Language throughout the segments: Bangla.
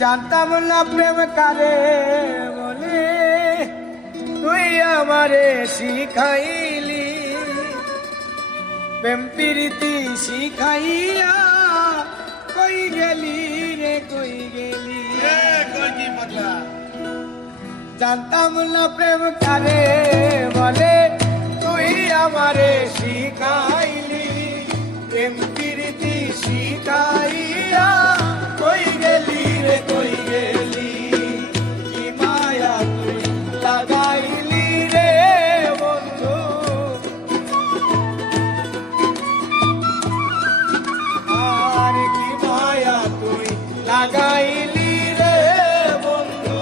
জানতাম না প্রেম কারে বলে, তুই আমারে শিখাইলি। প্রেম প্রীতি শিখাইয়া কই গেলি রে, কই গেলি? জানতাম না প্রেম কারে বলে, তুই আমারে শিখাইলি। প্রেম প্রীতি শিখাইয়া কই গেলি রে, কই গেলি? কি মায়া তুই লাগাইলি রে বন্ধু, আর কি মায়া তুই লাগাইলি রে বন্ধু।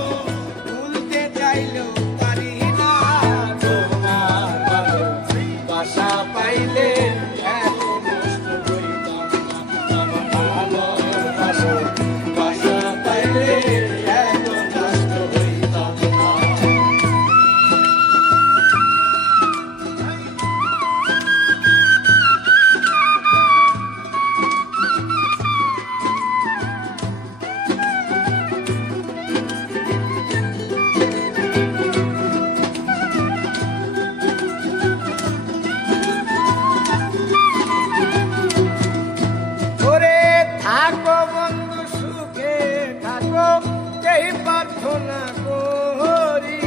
ভুলতে চাইলেও পারি না তোমার ভালোবাসা পাইলে এত নষ্ট হইতাম না। আমার ভালোবাসা পাইলে এত নষ্ট হইতাম না। ওরে থাকো বন্ধু সুখে থাকো, এই প্রার্থনা করি।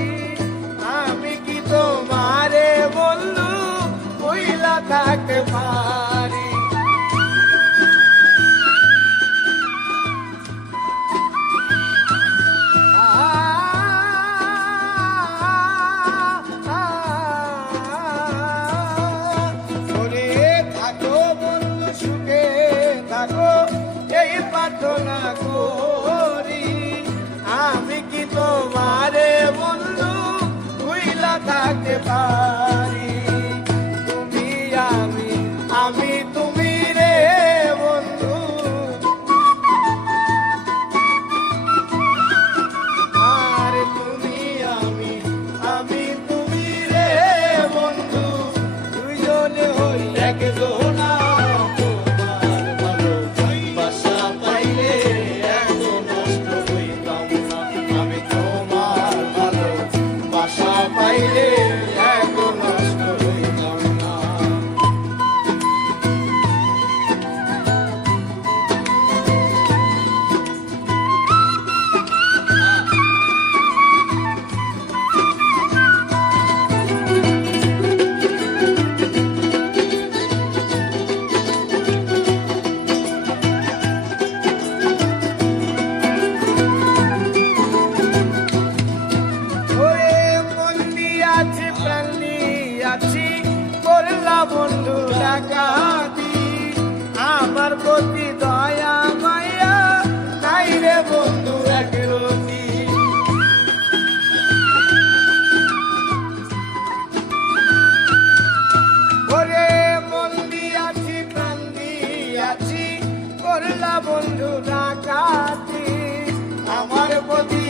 আমি কি তোমারে বললু কইলা থাকতে পারি? ওরে থাকো বন্ধু সুখে থাকো, এই প্রার্থনা করি। আমি কি তোমারে বন্ধু ভুইলা থাকতে পারি? তুমি আমি, আমি তুমি রে বন্ধু, আর তুমি আমি, আমি তুমি রে বন্ধু। দুইজনে হই একজনা, তোমার ভালোবাসা পাইলে এত নষ্ট হইতাম না। আমি তোমার ভালোবাসা পাইলে এত নষ্ট হইতাম না। ওরে মন দিয়াছি প্রাণ দিয়াছি, করলা বন্ধু ডাকাতি। আমার প্রতি দয়া মায়া নাই রে বন্ধু এক রতি। ওরে মন দিয়াছি প্রাণ দিয়াছি, করলা বন্ধু ডাকাতি। আমার প্রতি